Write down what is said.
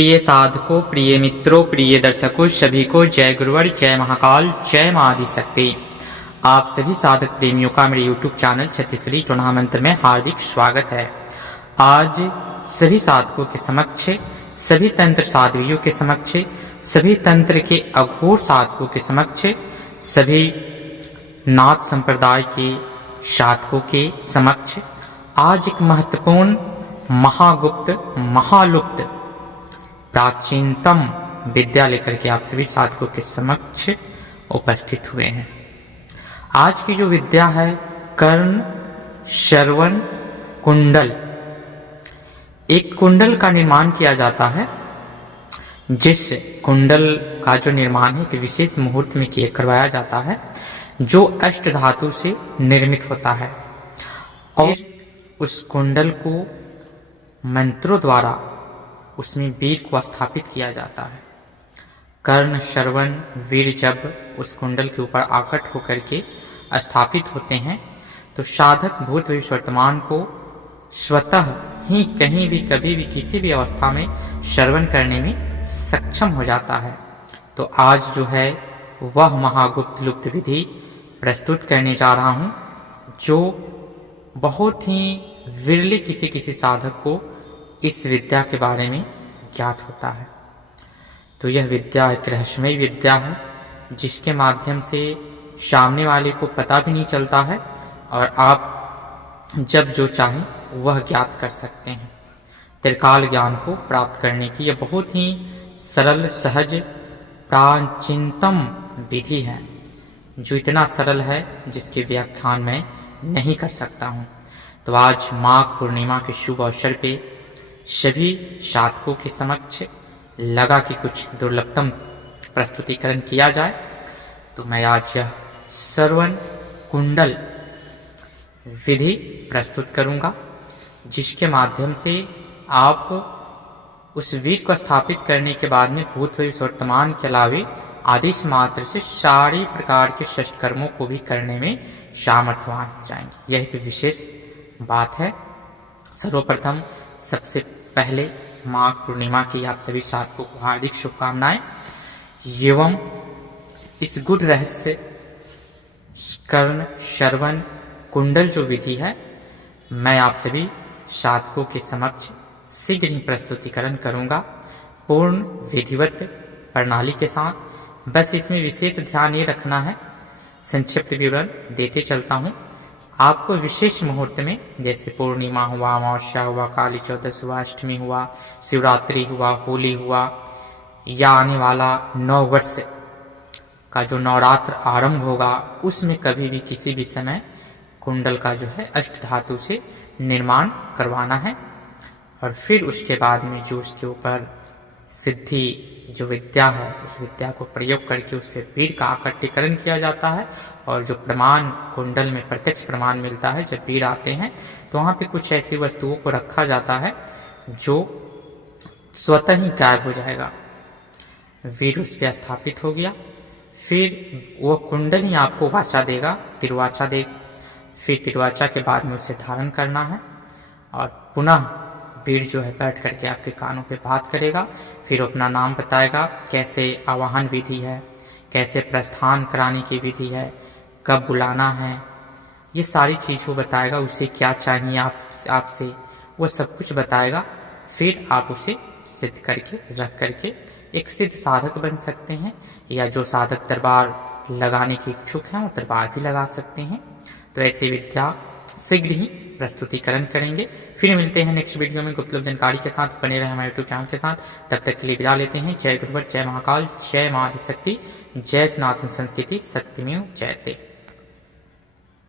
प्रिय साधकों, प्रिय मित्रों, प्रिय दर्शकों, सभी को जय गुरुवर, जय महाकाल, जय मां आदिशक्ति। आप सभी साधक प्रेमियों का मेरे YouTube चैनल छत्तीसगढ़ी टोना मंत्र में हार्दिक स्वागत है। आज सभी साधकों के समक्ष, सभी तंत्र साध्वियों के समक्ष, सभी तंत्र के अघोर साधकों के समक्ष, सभी नाथ संप्रदाय के साधकों के समक्ष आज एक महत्वपूर्ण, महागुप्त, महालुप्त, प्राचीनतम विद्या लेकर के आप सभी साधकों के समक्ष उपस्थित हुए हैं। आज की जो विद्या है कर्ण श्रवण कुंडल। एक कुंडल का निर्माण किया जाता है, जिस कुंडल का जो निर्माण है एक विशेष मुहूर्त में करवाया जाता है, जो अष्ट धातु से निर्मित होता है और उस कुंडल को मंत्रों द्वारा उसमें वीर को स्थापित किया जाता है। कर्ण श्रवण वीर जब उस कुंडल के ऊपर आकट होकर के स्थापित होते हैं तो साधक भूत भविष्य वर्तमान को स्वतः ही कहीं भी कभी भी किसी भी अवस्था में श्रवण करने में सक्षम हो जाता है। तो आज जो है वह महागुप्त लुप्त विधि प्रस्तुत करने जा रहा हूं, जो बहुत ही विरले किसी साधक को इस विद्या के बारे में ज्ञात होता है। तो यह विद्या एक रहस्यमय विद्या है, जिसके माध्यम से सामने वाले को पता भी नहीं चलता है और आप जब जो चाहें वह ज्ञात कर सकते हैं। त्रिकाल ज्ञान को प्राप्त करने की यह बहुत ही सरल, सहज, प्राचीनतम विधि है, जो इतना सरल है जिसके व्याख्यान मैं नहीं कर सकता हूँ। तो आज माघ पूर्णिमा के शुभ अवसर पे सभी साधकों के समक्ष लगा कि कुछ दुर्लभतम प्रस्तुतिकरण किया जाए। तो मैं आज यह श्रवण कुंडल विधि प्रस्तुत करूंगा, जिसके माध्यम से आप उस वीर को स्थापित करने के बाद में भूत भविष्य वर्तमान के अलावे आदेश मात्र से सारे प्रकार के षष्ठकर्मों को भी करने में सामर्थ्यवान हो जाएंगे। यह एक विशेष बात है। सर्वप्रथम सबसे पहले माघ पूर्णिमा की आप सभी साधकों को हार्दिक शुभकामनाएं एवं इस गुड रहस्य कर्ण श्रवण कुंडल जो विधि है मैं आप सभी साधकों के समक्ष शीघ्र ही प्रस्तुतिकरण करूंगा, पूर्ण विधिवत प्रणाली के साथ। बस इसमें विशेष ध्यान ये रखना है, संक्षिप्त विवरण देते चलता हूं। आपको विशेष मुहूर्त में, जैसे पूर्णिमा हुआ, अमावस्या हुआ, काली चौदस हुआ, अष्टमी हुआ, शिवरात्रि हुआ, होली हुआ, या आने वाला 9 वर्ष का जो नवरात्र आरंभ होगा, उसमें कभी भी किसी भी समय कुंडल का जो है अष्ट धातु से निर्माण करवाना है। और फिर उसके बाद में जो उसके ऊपर सिद्धि जो विद्या है, उस विद्या को प्रयोग करके उस पर वीर का आकटीकरण किया जाता है। और जो प्रमाण कुंडल में प्रत्यक्ष प्रमाण मिलता है, जब वीर आते हैं तो वहाँ पे कुछ ऐसी वस्तुओं को रखा जाता है जो स्वतः ही गायब हो जाएगा। वीर उस पर स्थापित हो गया, फिर वो कुंडल ही आपको वाचा देगा, तिरवाचा देगा। फिर तिरवाचा के बाद में उसे धारण करना है और पुनः वीर जो है बैठ करके आपके कानों पे बात करेगा। फिर अपना नाम बताएगा, कैसे आवाहन विधि है, कैसे प्रस्थान कराने की विधि है, कब बुलाना है, ये सारी चीज़ वो बताएगा। उसे क्या चाहिए आपसे, वो सब कुछ बताएगा। फिर आप उसे सिद्ध करके रख करके एक सिद्ध साधक बन सकते हैं, या जो साधक दरबार लगाने के इच्छुक हैं वो दरबार भी लगा सकते हैं। तो ऐसी विद्या शीघ्र ही प्रस्तुतिकरण करेंगे। फिर मिलते हैं नेक्स्ट वीडियो में गुप्त जानकारी के साथ। बने रहे हमारे यूट्यूब चैनल के साथ। तब तक के लिए विदा लेते हैं। जय गुरुवर, जय महाकाल, जय मां आदिशक्ति, जय सनातन संस्कृति, सत्यमेव जयते।